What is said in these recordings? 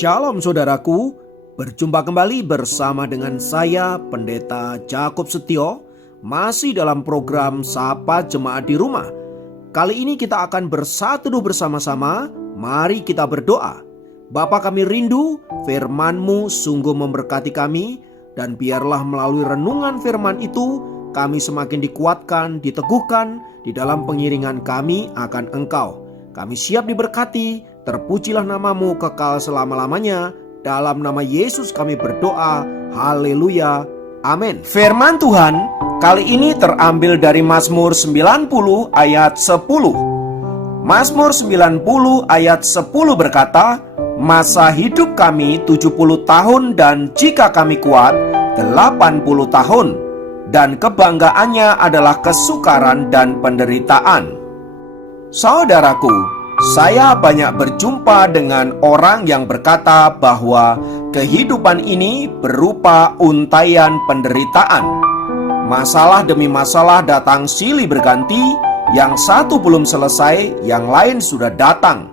Shalom saudaraku, berjumpa kembali bersama dengan saya Pendeta Jakob Setio, masih dalam program Sapa Jemaat di Rumah. Kali ini kita akan bersatu bersama-sama, mari kita berdoa. Bapa kami rindu, firman-Mu sungguh memberkati kami, dan biarlah melalui renungan firman itu, kami semakin dikuatkan, diteguhkan di dalam pengiringan kami akan Engkau. Kami siap diberkati, terpujilah nama-Mu kekal selama-lamanya. Dalam nama Yesus kami berdoa, haleluya, amin. Firman Tuhan kali ini terambil dari Mazmur 90 ayat 10. Mazmur 90 ayat 10 berkata, masa hidup kami 70 tahun dan jika kami kuat 80 tahun. Dan kebanggaannya adalah kesukaran dan penderitaan. Saudaraku, saya banyak berjumpa dengan orang yang berkata bahwa kehidupan ini berupa untaian penderitaan. Masalah demi masalah datang silih berganti, yang satu belum selesai, yang lain sudah datang.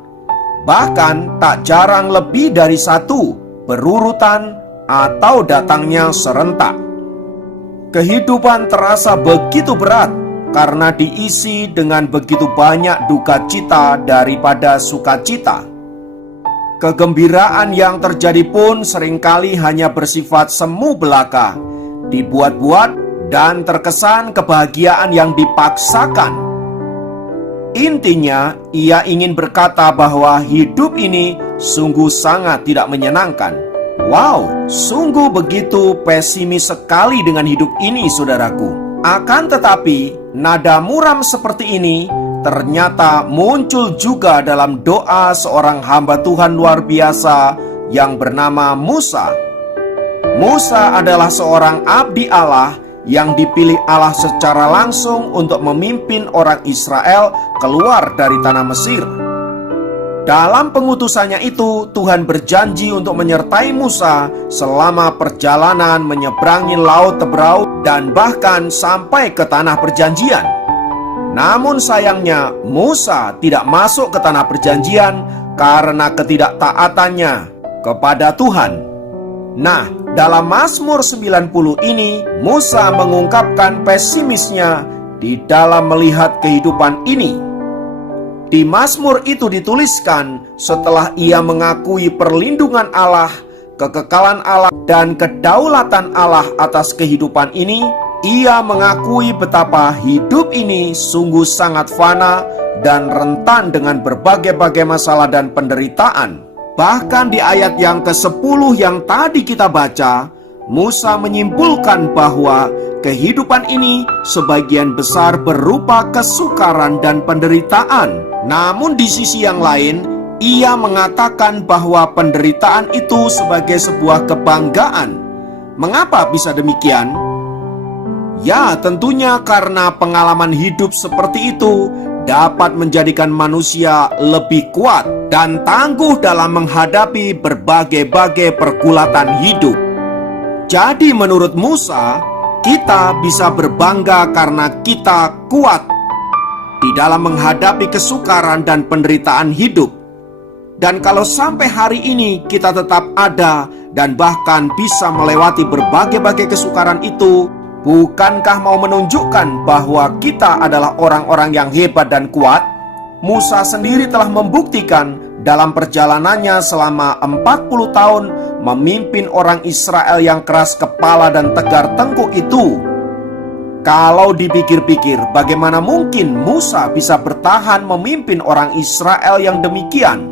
Bahkan tak jarang lebih dari satu, berurutan atau datangnya serentak. Kehidupan terasa begitu berat karena diisi dengan begitu banyak duka cita daripada sukacita. Kegembiraan yang terjadi pun seringkali hanya bersifat semu belaka, dibuat-buat dan terkesan kebahagiaan yang dipaksakan. Intinya, ia ingin berkata bahwa hidup ini sungguh sangat tidak menyenangkan. Wow, sungguh begitu pesimis sekali dengan hidup ini, saudaraku. Akan tetapi, nada muram seperti ini ternyata muncul juga dalam doa seorang hamba Tuhan luar biasa yang bernama Musa. Musa adalah seorang abdi Allah yang dipilih Allah secara langsung untuk memimpin orang Israel keluar dari tanah Mesir. Dalam pengutusannya itu, Tuhan berjanji untuk menyertai Musa selama perjalanan menyeberangi Laut Teberau dan bahkan sampai ke tanah perjanjian. Namun sayangnya, Musa tidak masuk ke tanah perjanjian karena ketidaktaatannya kepada Tuhan. Nah, dalam Mazmur 90 ini, Musa mengungkapkan pesimisnya di dalam melihat kehidupan ini. Di Mazmur itu dituliskan setelah ia mengakui perlindungan Allah, kekekalan Allah, dan kedaulatan Allah atas kehidupan ini. Ia mengakui betapa hidup ini sungguh sangat fana dan rentan dengan berbagai-bagai masalah dan penderitaan. Bahkan di ayat yang ke-10 yang tadi kita baca, Musa menyimpulkan bahwa kehidupan ini sebagian besar berupa kesukaran dan penderitaan. Namun di sisi yang lain, ia mengatakan bahwa penderitaan itu sebagai sebuah kebanggaan. Mengapa bisa demikian? Ya, tentunya karena pengalaman hidup seperti itu dapat menjadikan manusia lebih kuat dan tangguh dalam menghadapi berbagai-bagai pergulatan hidup. Jadi menurut Musa, kita bisa berbangga karena kita kuat di dalam menghadapi kesukaran dan penderitaan hidup. Dan kalau sampai hari ini kita tetap ada dan bahkan bisa melewati berbagai-bagai kesukaran itu, bukankah mau menunjukkan bahwa kita adalah orang-orang yang hebat dan kuat? Musa sendiri telah membuktikan dalam perjalanannya selama 40 tahun memimpin orang Israel yang keras kepala dan tegar tengkuk itu. Kalau dipikir-pikir, bagaimana mungkin Musa bisa bertahan memimpin orang Israel yang demikian?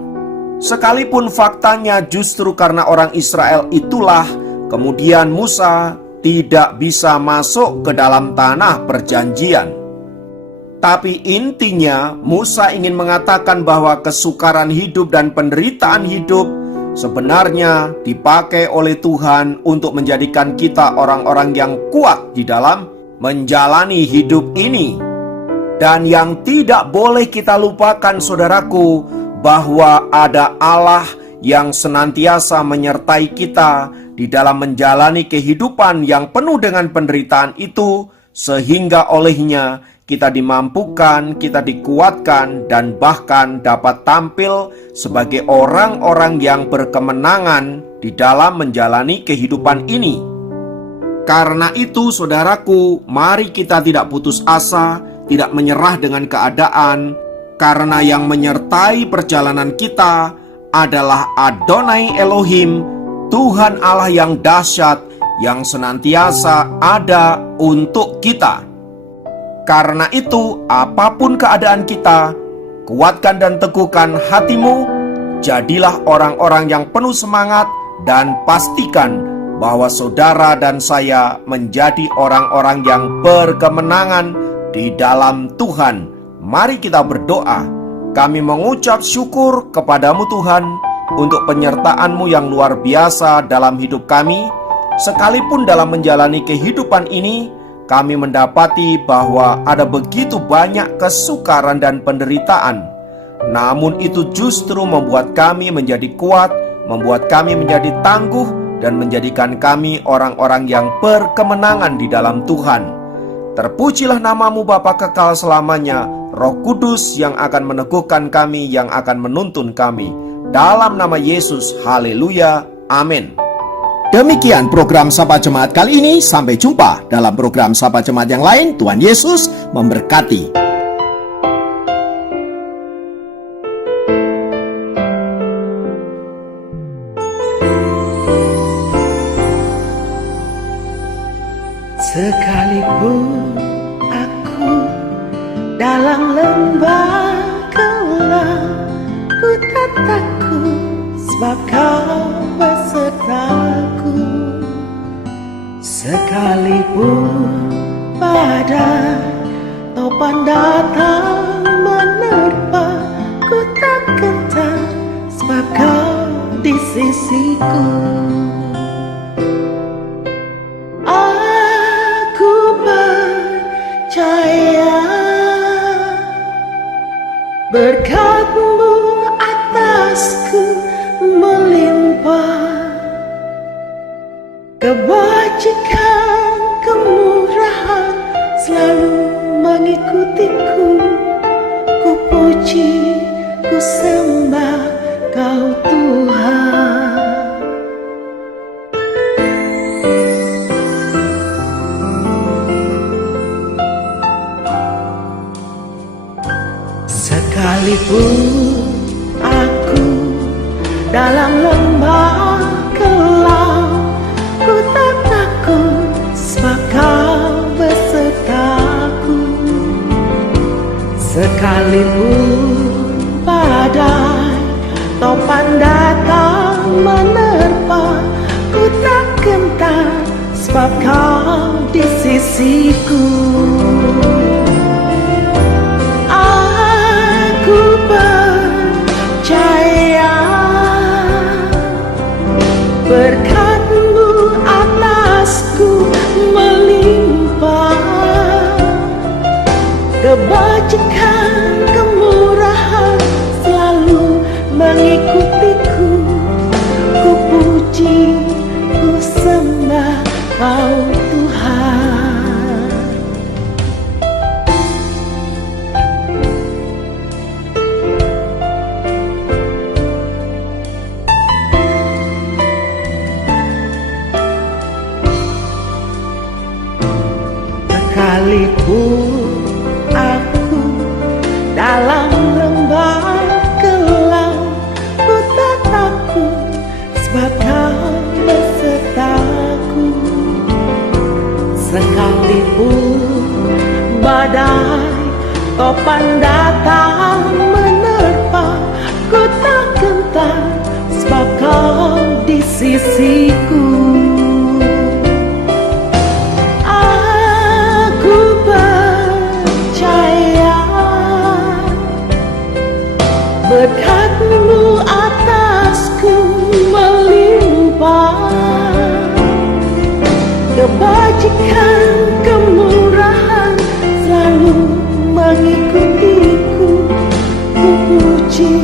Sekalipun faktanya justru karena orang Israel itulah kemudian Musa tidak bisa masuk ke dalam tanah perjanjian. Tapi intinya Musa ingin mengatakan bahwa kesukaran hidup dan penderitaan hidup sebenarnya dipakai oleh Tuhan untuk menjadikan kita orang-orang yang kuat di dalam menjalani hidup ini. Dan yang tidak boleh kita lupakan, saudaraku, bahwa ada Allah yang senantiasa menyertai kita di dalam menjalani kehidupan yang penuh dengan penderitaan itu, sehingga olehnya kita dimampukan, kita dikuatkan, dan bahkan dapat tampil sebagai orang-orang yang berkemenangan di dalam menjalani kehidupan ini. Karena itu, saudaraku, mari kita tidak putus asa, tidak menyerah dengan keadaan, karena yang menyertai perjalanan kita adalah Adonai Elohim, Tuhan Allah yang dahsyat, yang senantiasa ada untuk kita. Karena itu, apapun keadaan kita, kuatkan dan teguhkan hatimu, jadilah orang-orang yang penuh semangat, dan pastikan bahwa saudara dan saya menjadi orang-orang yang berkemenangan di dalam Tuhan. Mari kita berdoa. Kami mengucap syukur kepadamu Tuhan untuk penyertaan-Mu yang luar biasa dalam hidup kami. Sekalipun dalam menjalani kehidupan ini, kami mendapati bahwa ada begitu banyak kesukaran dan penderitaan. Namun itu justru membuat kami menjadi kuat, membuat kami menjadi tangguh, dan menjadikan kami orang-orang yang berkemenangan di dalam Tuhan. Terpujilah nama-Mu Bapa kekal selamanya, Roh Kudus yang akan meneguhkan kami, yang akan menuntun kami. Dalam nama Yesus, haleluya, amin. Demikian program Sapa Jemaat kali ini. Sampai jumpa dalam program Sapa Jemaat yang lain. Tuhan Yesus memberkati. Sekalipun aku dalam lembah gelap, ku tak takut sebab Kau besertaku. Sekalipun badai topan datang menerpa, ku tak gentar sebab Kau di sisiku. Aku percaya berkat-Mu atasku melimpah, kebajikan, kemurahan selalu mengikutiku. Ku puji, ku sembah Kau Tuhan. Sekalipun aku dalam lembah gelap, ku tak takut sebab Kau besertaku. Sekalipun badai topan datang menerpa, ku tak gentar sebab Kau di sisiku. Aku percaya berkat-Mu atasku melimpah, kebajikan, kemurahan selalu mengikutiku. Ku puji, ku sembah Kau Tuhan. Sekalipun aku dalam lembah gelap, ku tak takut sebab Kau besertaku. Sekalipun badai topan datang menerpa, ku tak gentar sebab Kau di sisiku. Berkat-Mu atasku melimpah, kebajikan, kemurahan selalu mengikutiku. Ku puji,